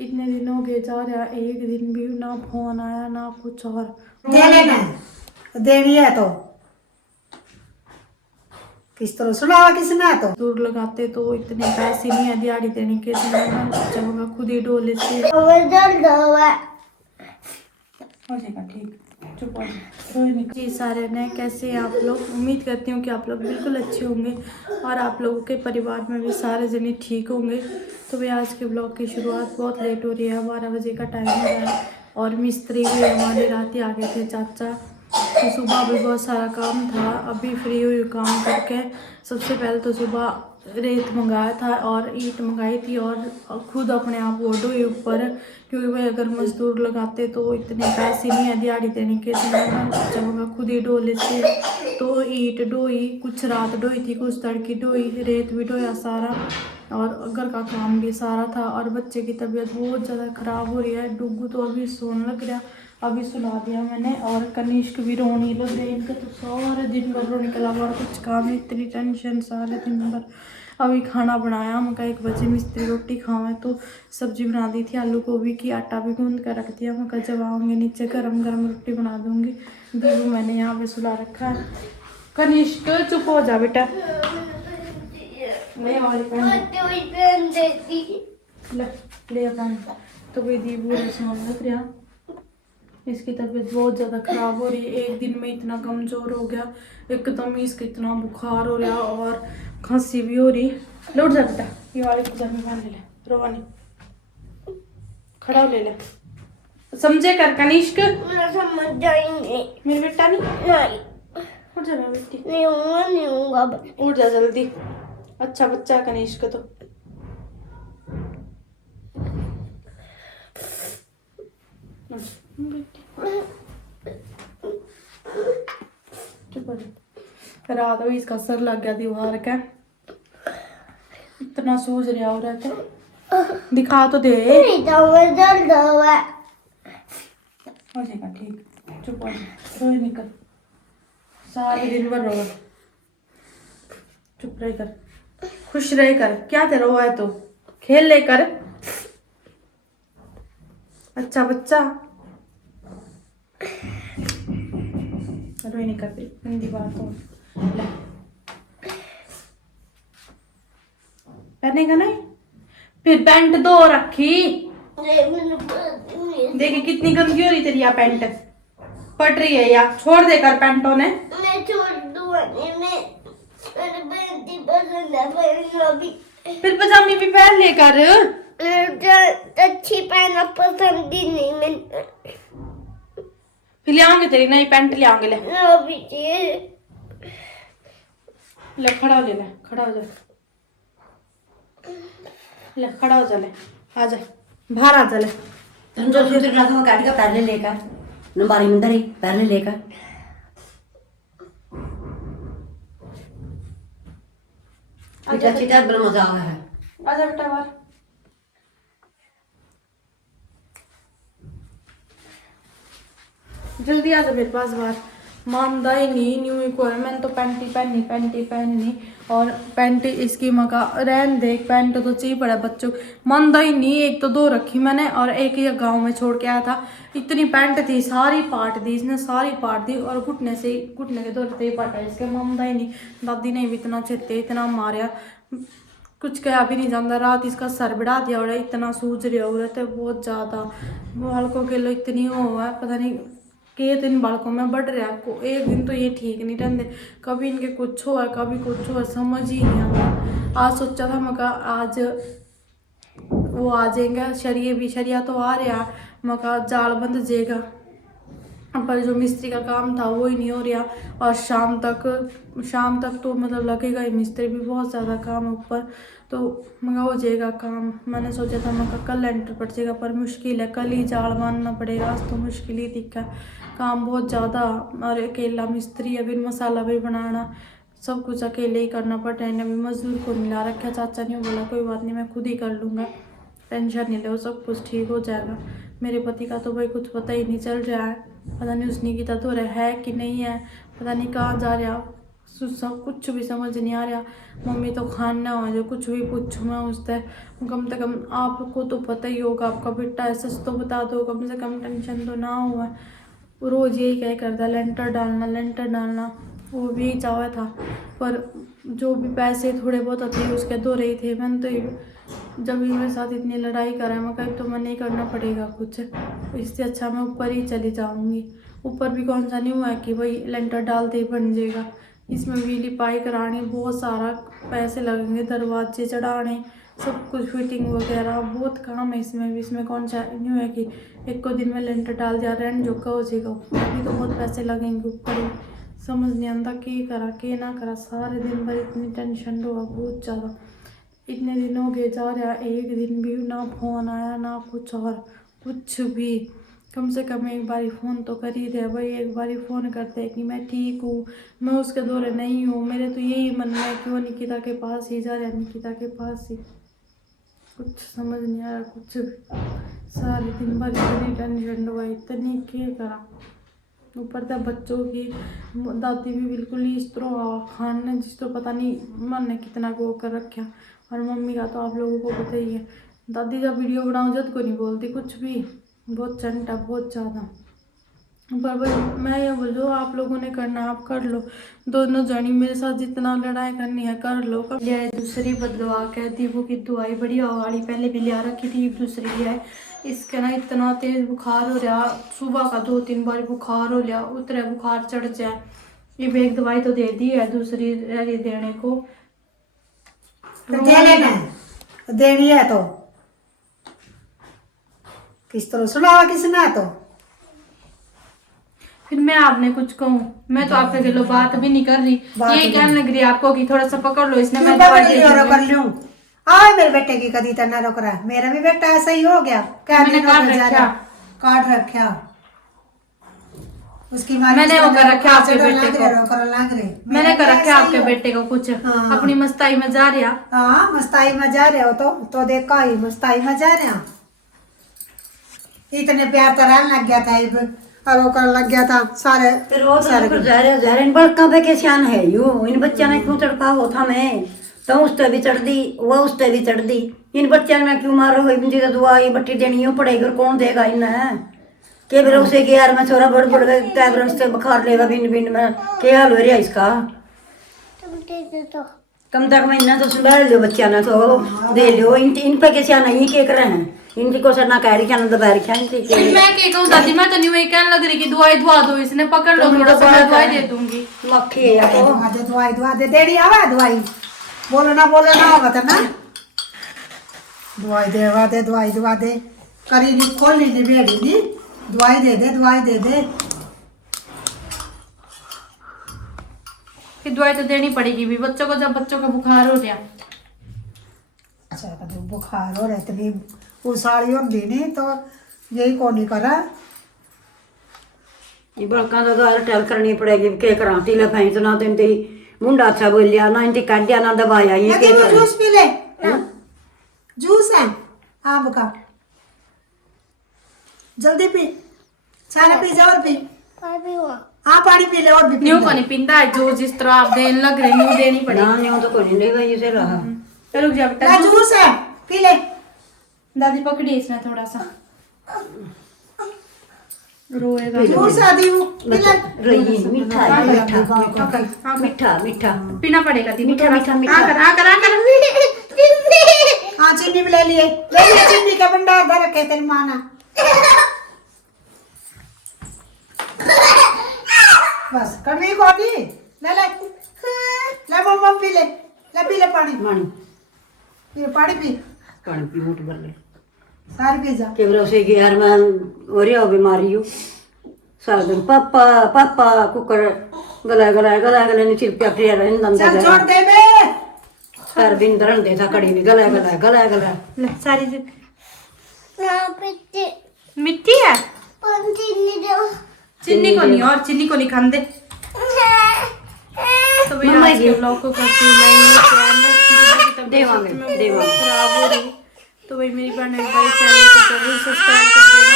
इतने दिन हो गए जा रहा, एक दिन भी ना फोन आया ना कुछ। और दे लेना, देनी है तो किस तरह सुनावा, किसने है तो दूर लगाते तो इतने पैसे नहीं है दिहाड़ी देने के, तो मैंने सोचा मैं खुद ही डो लेती। हो जाएगा ठीक, चुप हो जाए। जी सारे ने कैसे हैं आप लोग? उम्मीद करती हूँ कि आप लोग बिल्कुल अच्छे होंगे और आप लोगों के परिवार में भी सारे जने ठीक होंगे। तो भाई आज के ब्लॉग की शुरुआत बहुत लेट हो रही है, 12 बजे का टाइम हो रहा है और मिस्त्री भी हमारे रात ही आ गए थे चाचा। तो सुबह भी बहुत सारा काम था, अभी फ्री हुई काम करके। सबसे पहले तो सुबह रेत मंगाया था और ईंट मंगाई थी और खुद अपने आप वो डोई ऊपर, क्योंकि भाई अगर मजदूर लगाते तो इतने पैसे नहीं है दिहाड़ी देने के, तो मैंने सोचा मैं खुद ही डो लेती। तो ईंट डोई, कुछ रात डोई थी, कुछ तड़की डोई, रेत भी डोया सारा और घर का काम भी सारा था। और बच्चे की तबीयत बहुत ज़्यादा ख़राब हो रही है, डुगू तो अभी सोने लग रहा, अभी सुला दिया मैंने। और कनिष्क भी रोने लग रहे, इनका तो सारे दिन भर रोने के अलावा कुछ काम है, इतनी टेंशन सारे दिन भर। अभी खाना बनाया, मैं 1 बजे मिस्त्री रोटी खावे तो सब्जी बना दी थी, आलू गोभी की, आटा भी गूंद कर रख दिया। मैं जब आऊँगी नीचे गरम गरम रोटी बना दूँगी। दीबू मैंने यहाँ पे सुला रखा है। कनिष्क चुप हो जा बेटा, ले वाली पेन ले पेन। तो भाई दीबू सोने लग रहा, इसकी तबीयत बहुत ज़्यादा ख़राब हो रही है, एक दिन में इतना कमज़ोर हो गया, एकदम ही इसका इतना बुखार हो रहा और खांसी भी हो रही। लौट जा बेटा, ये वाले कुदर में बांध ले, रोवा नहीं, खड़ा ले ले, समझे कर कनिष्क। समझ जाएंगे मेरे बेटा, नहीं उठ जा मेरा बेटी, नहीं होगा, उठ जा जल्दी, अच्छा बच्चा कनिष्क तो। रात में इसका सर लग गया दीवार का, इतना सूझ रहा हो रहा था, दिखा तो दे। हो जाएगा ठीक, चुप हो जा, रोए निकल, सारे दिन भर रोए, चुप रह कर, खुश रह कर, क्या तेरा हुआ है तो खेल लेकर, अच्छा बच्चा। रोए नहीं करती हिंदी बात हो, पहनेगा नहीं, फिर पैंट धो रखी, देखी कितनी गंदी हो रही तेरी या पैंट, पट रही है या छोड़ देकर पैंटों ने। मैं छोड़ दूंगा, फिर पजामी भी पहन लेकर, अच्छी पहनना पसंद ही नहीं, मैं फिर ले आऊंगे तेरी नई पैंट, ले आऊंगे, ले खड़ा हो, ले खड़ा हो जा, ले खड़ा हो जा, ले आ जा, बाहर आ जा, ले तुम जो सूत्र क्लास में काट का पहले लेकर नंबारी मंदर ही पहले लेकर अच्छा अच्छा बड़ा मजा आ रहा है। आजा बेटा बाहर, जल्दी आ जा मेरे पास बाहर। मानदा ही नहीं, न्यू को मैंने तो पैंटी पहननी और पैंटी इसकी मका रहन दे, पैंट तो चाहिए पड़ा बच्चों, मानदा ही नहीं। एक तो 2 रखी मैंने और एक ये गांव में छोड़ के आया था, इतनी पैंट थी सारी पाट दी इसने, सारी पाट दी और घुटने से घुटने के दौर से ही पाटा इसके, मानदा ही नहीं। दादी ने भी इतना चेते इतना मारा, कुछ कहा भी नहीं जाता, रात इसका सर बढ़ा दिया और इतना सूझ रहा हो रहा था बहुत ज़्यादा, बालकों के लिए इतनी हो है, पता नहीं के दिन बालकों में बढ़ रहा को, एक दिन तो ये ठीक नहीं रहते, कभी इनके कुछ हो है कभी कुछ हो है, समझ ही नहीं आता। आज सोचा था मका आज वो आ जाएंगे, शरिया तो आ रहा, मका जाल बंद जाएगा, पर जो मिस्त्री का काम था वो ही नहीं हो रहा और शाम तक तो मतलब लगेगा ही, मिस्त्री भी बहुत ज़्यादा काम है ऊपर, तो मगर हो जाएगा काम। मैंने सोचा था मगर कल लेंटर पड़ जाएगा, पर मुश्किल है, कल ही जाल बांधना पड़ेगा, आज तो मुश्किल ही दिखा, काम बहुत ज़्यादा और अकेला मिस्त्री, अभी मसाला भी बनाना सब कुछ अकेले ही करना पड़ रहा है। अभी मजदूर को मिला रखा, चाचा ने बोला कोई बात नहीं मैं खुद ही कर लूँगा, टेंशन नहीं लो, सब कुछ ठीक हो जाएगा। मेरे पति का तो भाई कुछ पता ही नहीं चल रहा है, पता नहीं उसने की तो है कि नहीं है, पता नहीं कहाँ जा रहा, सब कुछ भी समझ नहीं आ रहा। मम्मी तो खाना हो जो कुछ भी पूछूँ मैं उससे, कम से कम आपको तो पता ही होगा, आपका बेटा है, सच तो बता दो, कम से कम टेंशन तो ना हुआ। रोज़ यही क्या करता, लेंटर डालना लेंटर डालना, वो भी यही चाहा था। पर जो भी पैसे थोड़े बहुत थे उसके दो रही थे। मैंने तो जब भी मेरे साथ इतनी लड़ाई करा है, मैं कहीं तो मैं नहीं करना पड़ेगा कुछ, इससे अच्छा मैं ऊपर ही चली जाऊँगी। ऊपर भी कौन सा नहीं हुआ है कि भाई लेंटर डालते ही बन जाएगा। इसमें भी लिपाई करानी, बहुत सारा पैसे लगेंगे, दरवाजे चढ़ाने, सब कुछ फिटिंग वगैरह, बहुत काम है इसमें भी। इसमें कौन सा नहीं है कि एक को दिन में लेंटर डाल दिया, रेंट जो का हो जाएगा, अभी तो बहुत पैसे लगेंगे ऊपर ही। समझ नहीं आता के करा के ना करा, सारे दिन भर इतनी टेंशन हुआ बहुत ज़्यादा। इतने दिन हो गए जा रहा, एक दिन भी ना फोन आया ना कुछ और कुछ भी। कम से कम एक बारी फ़ोन तो कर ही दे भाई, एक बारी फ़ोन करते हैं कि मैं ठीक हूँ, मैं उसके दौरे नहीं हूँ। मेरे तो यही मन में है कि वो निकिता के पास ही जा रहा है, निकिता के पास ही। कुछ समझ नहीं आ रहा कुछ भी। सारे दिन भर इतनी टेंशन हुआ, इतनी क्या करा। ऊपर से बच्चों की दादी भी बिल्कुल ही इस तरह हवा खान ने, जिस तो पता नहीं मन ने कितना वो कर रखा। और मम्मी का तो आप लोगों को पता ही है, दादी जब वीडियो बनाओ जब को नहीं बोलती कुछ भी, बहुत चंटा बहुत ज़्यादा। पर भाई मैं ये बोल रहा हूँ, आप लोगों ने करना आप कर लो, दोनों जनी मेरे साथ जितना लड़ाई करनी है कर लो। लिया है दूसरी बदलवा कहती वो की दवाई बढ़िया वाली पहले भी लिया रखी थी, दूसरी लिया है। इसके ना इतना तेज बुखार हो रहा, सुबह का 2-3 बार बुखार हो लिया, उतरे बुखार चढ़ जाए। ये एक दवाई तो दे दी है, दूसरी देने को तो दे लेना, देनी है तो किस तरह सुनावा किसने तो फिर मैं आपने कुछ कहूँ, मैं तो आपके खिलो बात भी नहीं कर रही, ये कहने लग रही है आपको कि थोड़ा सा पकड़ लो इसने, मैं दवाई दे दूंगी। कर लूं आए मेरे बेटे की कदी तना रोक रहा है, मेरा भी बेटा ऐसा ही हो गया। क्या मैंने काट रखा उसकी माँ मैंने वो कर रखा आपके बेटे को, लग रहे मैंने कर रखा आपके बेटे को कुछ अपनी मस्ताई में जा रहा। हाँ मस्ताई में जा रहे हो तो देखा ही मस्ताई में जा रहे हो। इतने प्यार तो रहने लग गया था और वो कर लग गया था सारे सारे इन बड़का पे के सियान है यूं इन बच्चा ने क्यों चढ़का हो था मैं तो उसते भी चढ़ दी वो उसते भी चढ़ दी। इन बच्चा ने क्यों मारो हो बिंदी तो दुआई बट्टी देनी हो पड़ेगी और कौन देगा इन्हें के भरोसे के यार मैं छोरा बड़ बड़ कै बरस से बुखार लेगा बिन बिन में क्या हाल हो रहा इसका। कम तक मैं इन्हें तो संभाल लो बच्चा ने तो दे लो इन पे के सियान ये क्या कर रहे हैं इनकी को सर ना कह रही क्या ना दबा रखा है। मैं क्या कहूँ दादी, मैं तो नहीं वही कहने लग रही कि दवाई धुआ दो इसने, पकड़ लो थोड़ा सा मैं दवाई दे दूंगी। मक्खी है या तो दवाई दे देनी आवा दवाई बोलो ना होगा तो ना दवाई दवा दे करी नहीं खोल नहीं बेड़ी नहीं दवाई दे दे कि दवाई तो देनी पड़ेगी भी बच्चों को, जब बच्चों का बुखार हो गया। अच्छा तो बुखार हो रहा इतनी उसाड़ी होंगी नहीं तो यही को नहीं करा ये बड़का तो दार टेल करनी पड़ेगी के कराती ले भाई तो ना देंदी मुंडा अच्छा बोलिया ना इनती काट दिया ना दबाया ये के जूस पी ले जूस है आम का जल्दी पी सारा पी जा और पी हाँ पानी पी ले और भी न्यू को नहीं पीता है जो जिस तरह आप देने लग रहे न्यू देनी पड़ेगी ना न्यू तो कोई नहीं लेगा ये से रहा रुक जा बेटा, जूस है पी ले दादी पकड़ी इसने थोड़ा सा रोएगा जूस आदि वो पी ले रही मीठा है मीठा मीठा पीना पड़ेगा दी मीठा मीठा मीठा आकर हाँ चीनी भी ले लिए चीनी का भंडार भर रखे तेरी माँ ना बस कड़वी कौनी ले मम्मा पी ले पानी पानी पी मुठ भर ले सारी पी जा के भरोसे के यार मैं हो रही हो बीमारी हो सारा दिन पापा पापा कुकर गला ने चिर पे अपने रहन दंदा चल छोड़ दे बे सारा दिन दरन दे था कड़ी भी गला ले सारी मिट्टी है चीनी को नहीं, और चीनी को नहीं खाते तो भैया आज के ब्लॉग को करती हूँ मैं देवा खराब हो रही तो भाई मेरी बहन एक बार चैनल को जरूर सब्सक्राइब कर देना।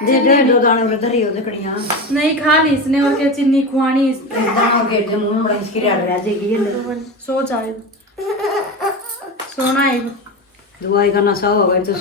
दे दे दो दाने उधर धरी हो कड़ियां नहीं खा ली इसने और क्या चीनी खुआनी दाना गेट के मुंह में बड़ा इसकी रेड रह जाएगी ये सो जाए सोना है दवाई का नशा हो गया तो